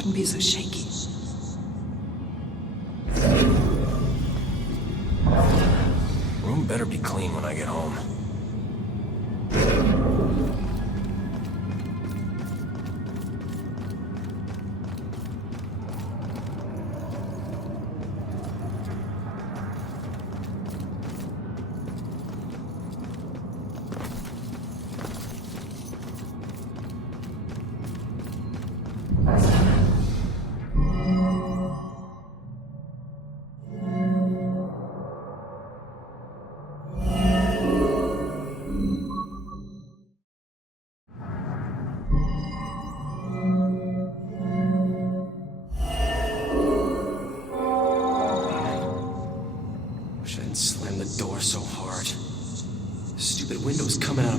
Shouldn't be so shaky. Room better be clean when I get home.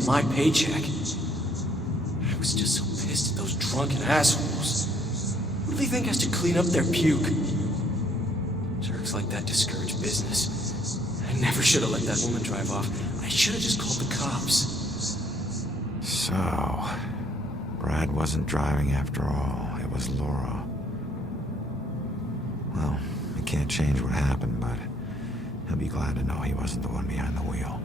My paycheck. I was just so pissed at those drunken assholes. Who do they think has to clean up their puke? Jerks like that discourage business. I never should have let that woman drive off. I should have just called the cops. So, Brad wasn't driving after all. It was Laura. Well, I can't change what happened, but he'll be glad to know he wasn't the one behind the wheel.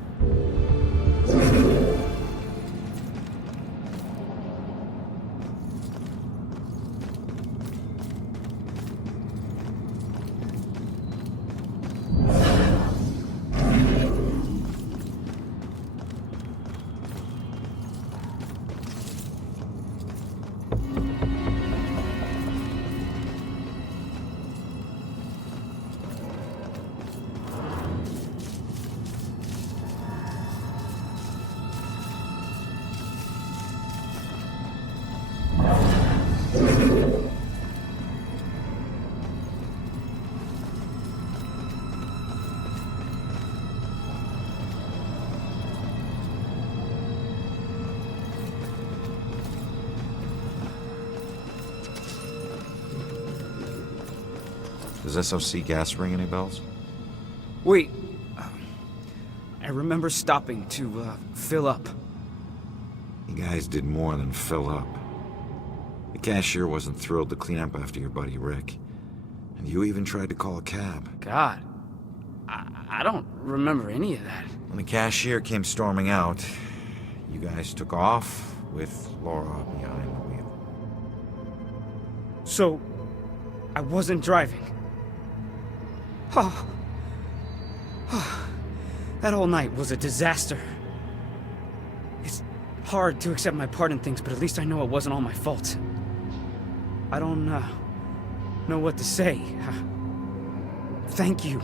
Does SOC gas ring any bells? Wait. I remember stopping to, fill up. You guys did more than fill up. The cashier wasn't thrilled to clean up after your buddy Rick. And you even tried to call a cab. God. I don't remember any of that. When the cashier came storming out, you guys took off with Laura behind the wheel. So, I wasn't driving. Oh. That whole night was a disaster. It's hard to accept my part in things, but at least I know it wasn't all my fault. I don't know what to say. Thank you.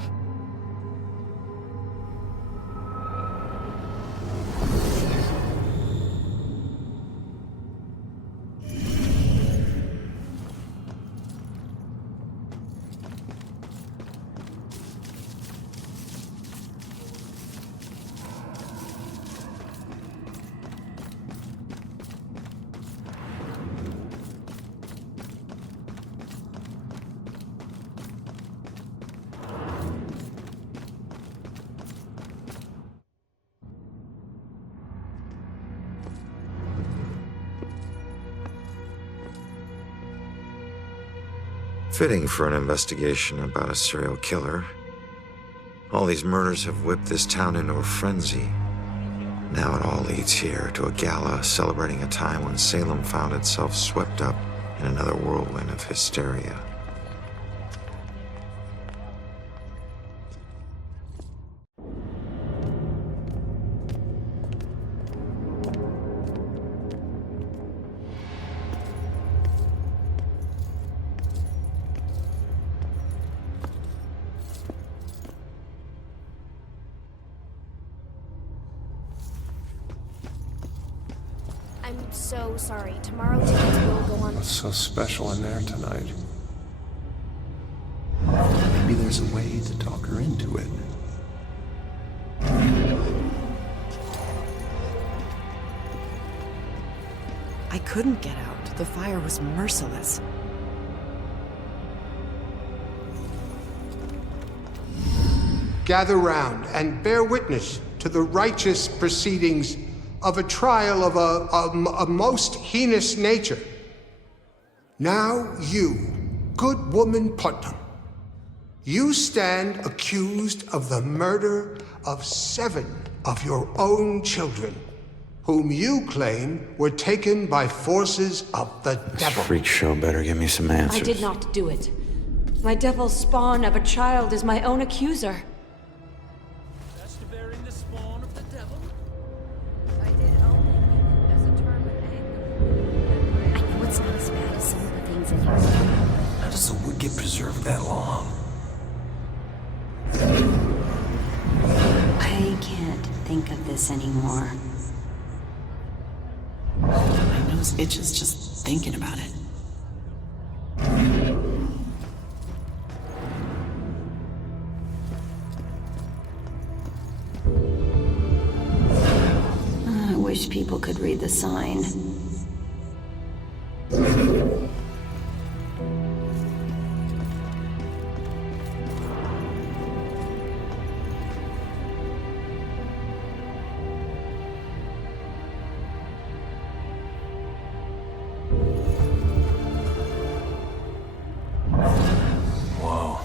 Fitting for an investigation about a serial killer. All these murders have whipped this town into a frenzy. Now it all leads here to a gala celebrating a time when Salem found itself swept up in another whirlwind of hysteria. I'm so sorry. Tomorrow tickets will go on. What's so special in there tonight? Maybe there's a way to talk her into it. I couldn't get out. The fire was merciless. Gather round and bear witness to the righteous proceedings of a trial of a most heinous nature. Now you, good woman Putnam, you stand accused of the murder of 7 of your own children, whom you claim were taken by forces of the devil. Freak show better give me some answers. I did not do it. My devil spawn of a child is my own accuser. That's the bearing the spawn of the devil. I did only mean it as a term of anger. I know it's not as bad as some of the things in here. How does the wood get preserved that long? I can't think of this anymore. My nose itches just thinking about it. I wish people could read the sign. Whoa.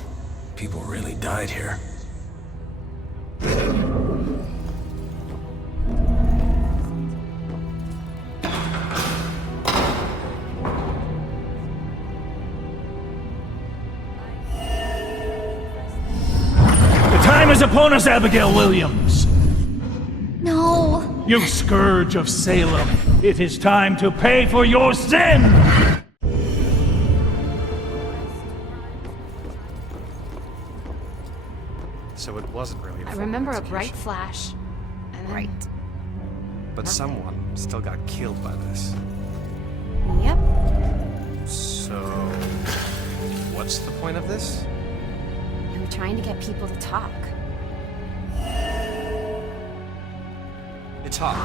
People really died here. The time is upon us, Abigail Williams. No! You scourge of Salem. It is time to pay for your sin! So it wasn't really a I full remember a execution. bright flash. And then... Right. But someone still got killed by this. Yep. So... what's the point of this? We were trying to get people to talk. They talk.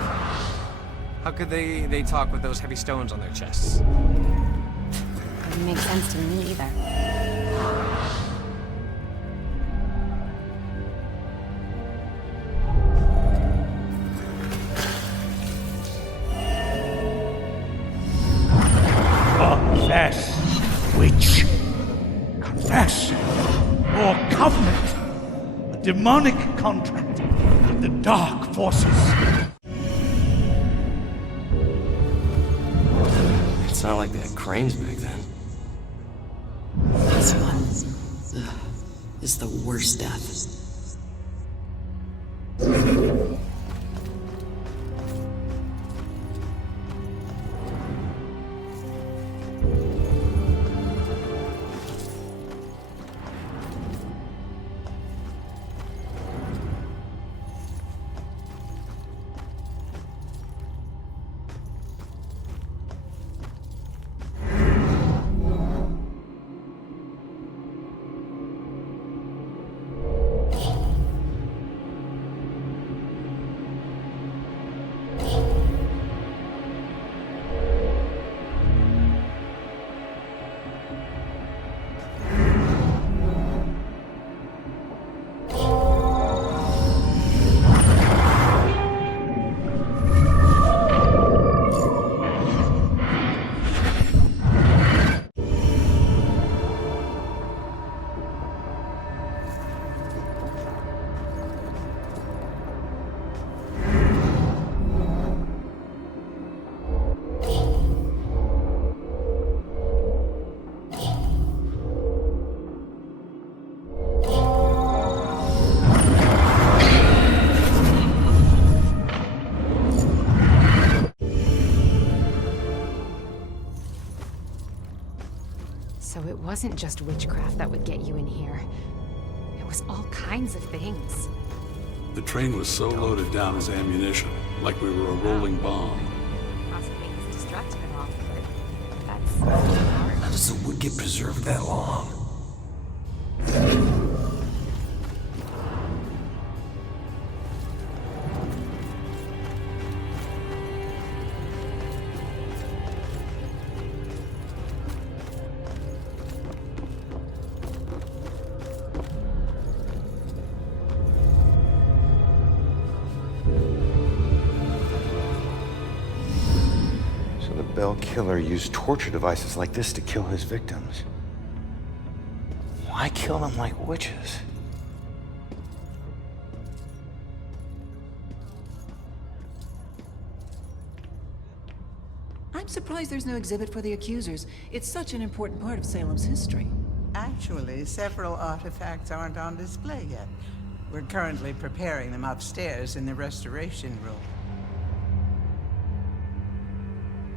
How could they talk with those heavy stones on their chests? Doesn't make sense to me either. Confess, witch. Confess. Your covenant. A demonic contract with the dark forces. It's not like they had cranes back then. This one is the worst death. So it wasn't just witchcraft that would get you in here. It was all kinds of things. The train was so loaded down as ammunition, like we were a rolling bomb. Possibly was destructive and all, but that's hard. How does the wood get preserved that long? Annabelle killer used torture devices like this to kill his victims. Why kill them like witches? I'm surprised there's no exhibit for the accusers. It's such an important part of Salem's history. Actually, several artifacts aren't on display yet. We're currently preparing them upstairs in the restoration room.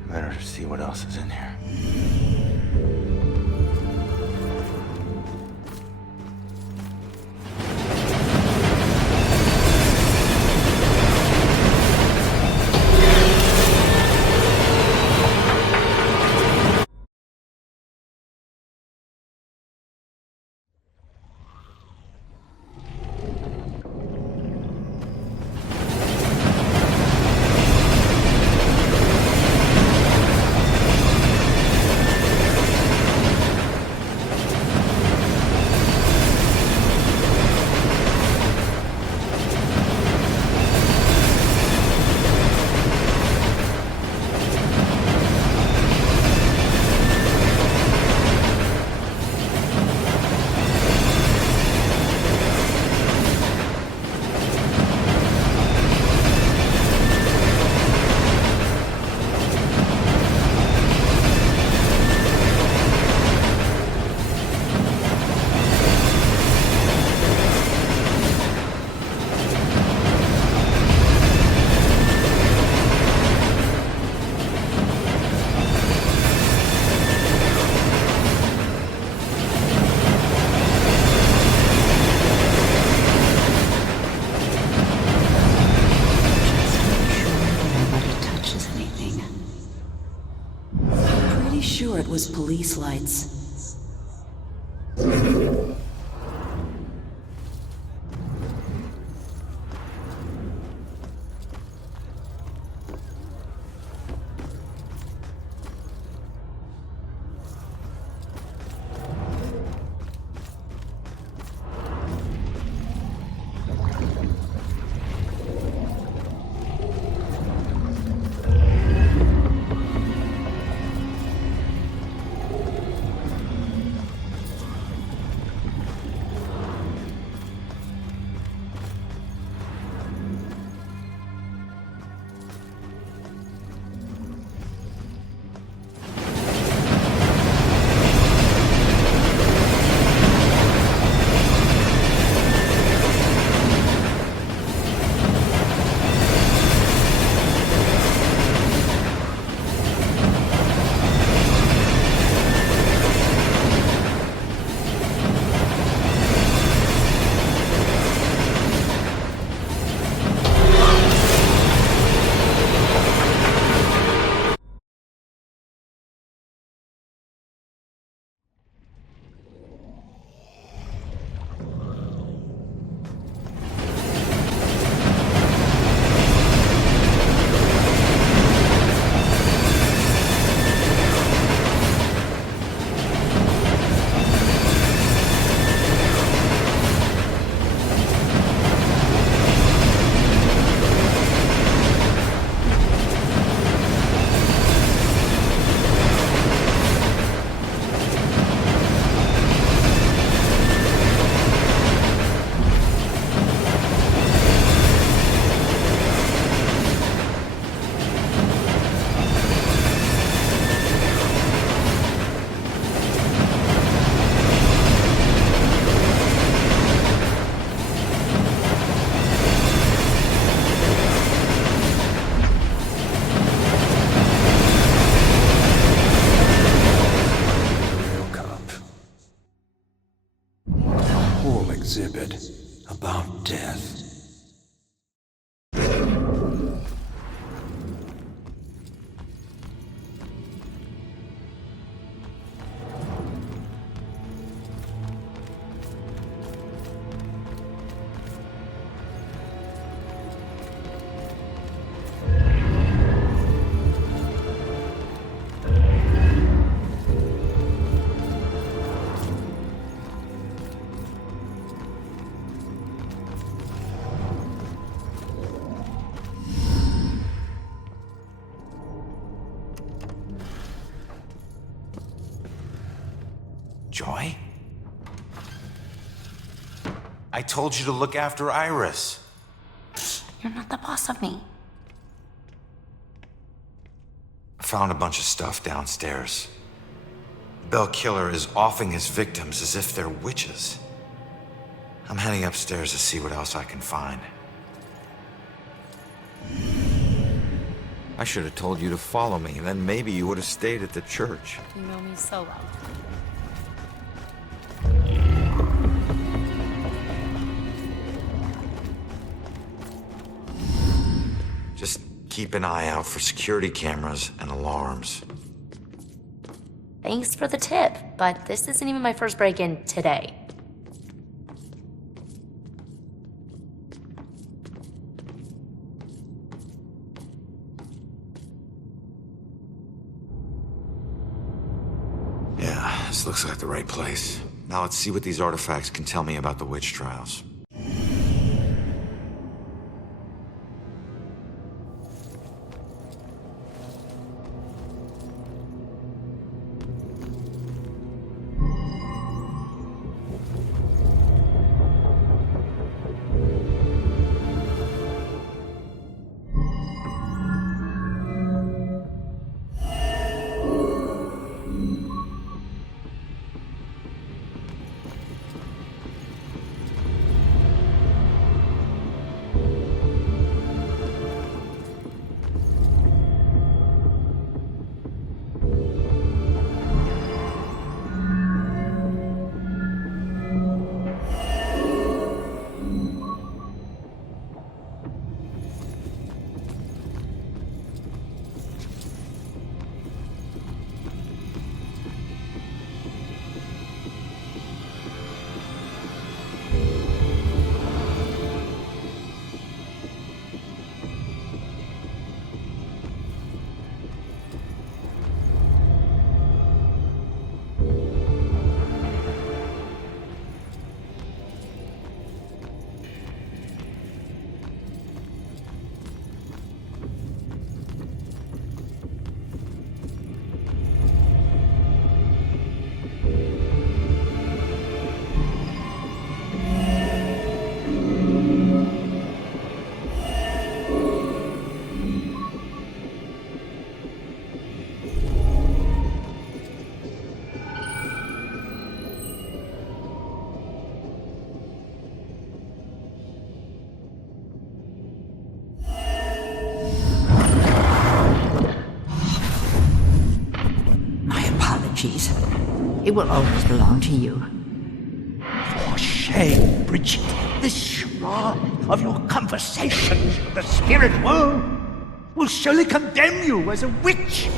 Better see what else is in here. Sure it was police lights. Exhibit about death. Joy? I told you to look after Iris. You're not the boss of me. I found a bunch of stuff downstairs. The Bell Killer is offing his victims as if they're witches. I'm heading upstairs to see what else I can find. I should have told you to follow me, then maybe you would have stayed at the church. You know me so well. Just keep an eye out for security cameras and alarms. Thanks for the tip, but this isn't even my first break-in today. Yeah, this looks like the right place. Now let's see what these artifacts can tell me about the witch trials. It will always belong to you. For shame, Bridget. This charade of your conversations with the spirit world will surely condemn you as a witch.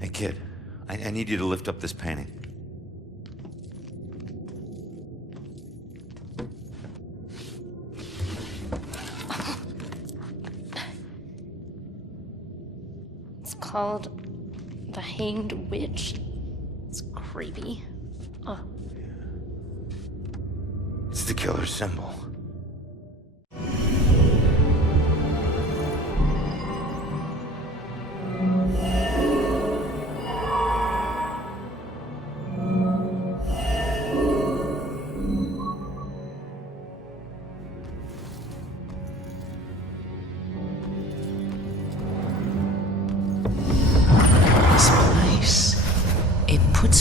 Hey, kid, I need you to lift up this painting. It's called The Hanged Witch. It's creepy. Oh. It's the killer's symbol.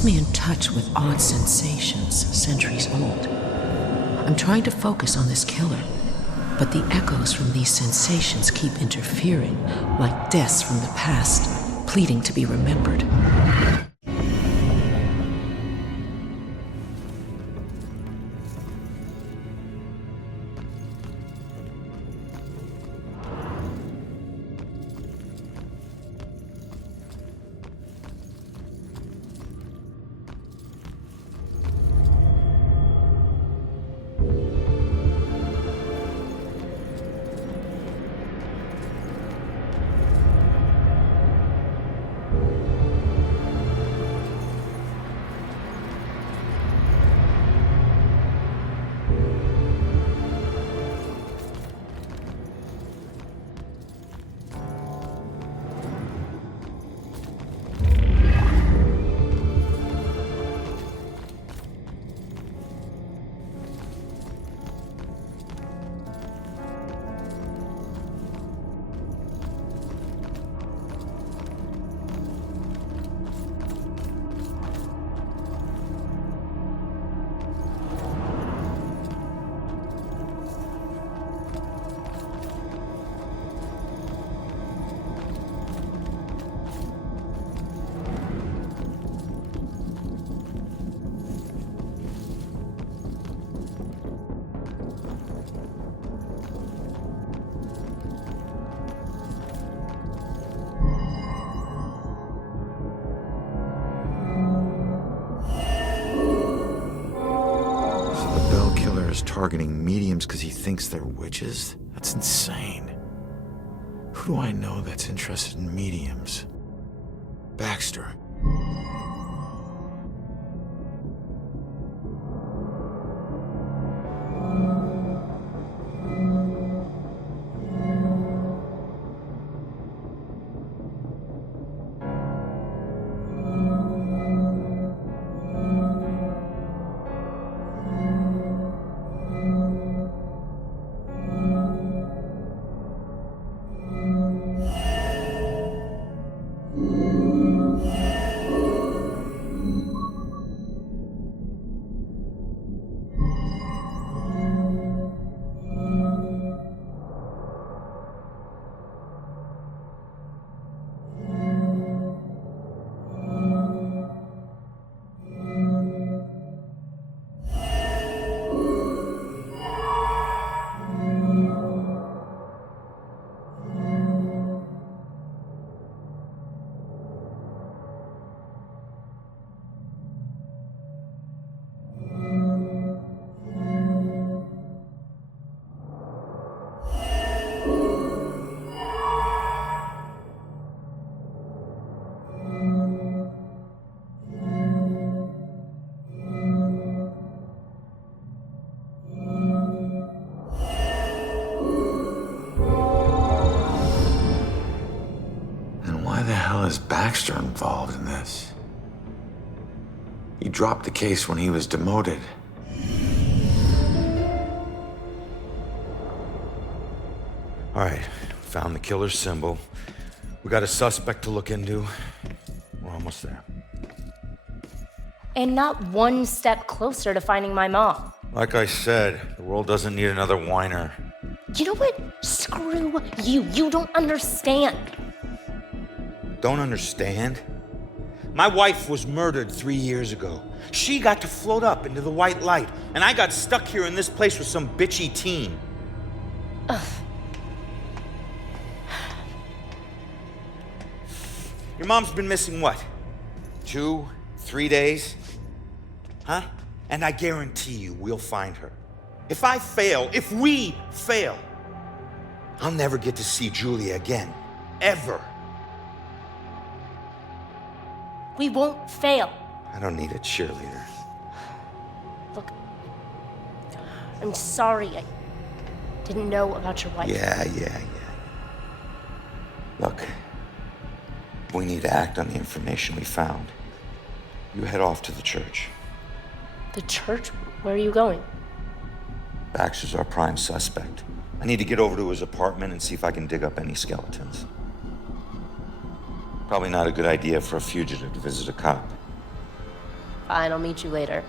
puts me in touch with odd sensations centuries old. I'm trying to focus on this killer, but the echoes from these sensations keep interfering, like deaths from the past, pleading to be remembered. Targeting mediums because he thinks they're witches? That's insane. Who do I know that's interested in mediums? Baxter. Is Baxter involved in this? He dropped the case when he was demoted. All right, found the killer's symbol. We got a suspect to look into. We're almost there. And not one step closer to finding my mom. Like I said, the world doesn't need another whiner. You know what? Screw you. You don't understand. Don't understand? My wife was murdered 3 years ago. She got to float up into the white light, and I got stuck here in this place with some bitchy teen. Ugh. Your mom's been missing what? 2, 3 days? Huh? And I guarantee you we'll find her. If we fail, I'll never get to see Julia again. Ever. We won't fail. I don't need a cheerleader. Look, I'm sorry. I didn't know about your wife. Yeah. Look, we need to act on the information we found. You head off to the church. The church? Where are you going? Baxter's our prime suspect. I need to get over to his apartment and see if I can dig up any skeletons. Probably not a good idea for a fugitive to visit a cop. Fine, I'll meet you later.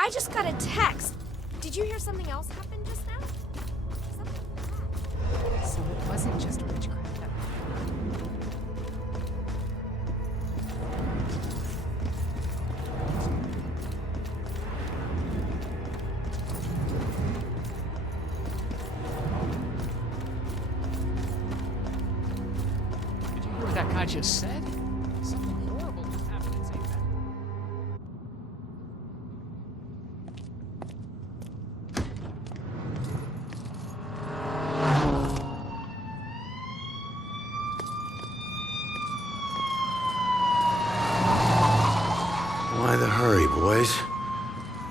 I just got a text. Did you hear something else happen just now? So it wasn't just witchcraft. Did you hear what that guy just said? Something horrible just happened in St. Beth. Why the hurry, boys?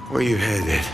Where you headed?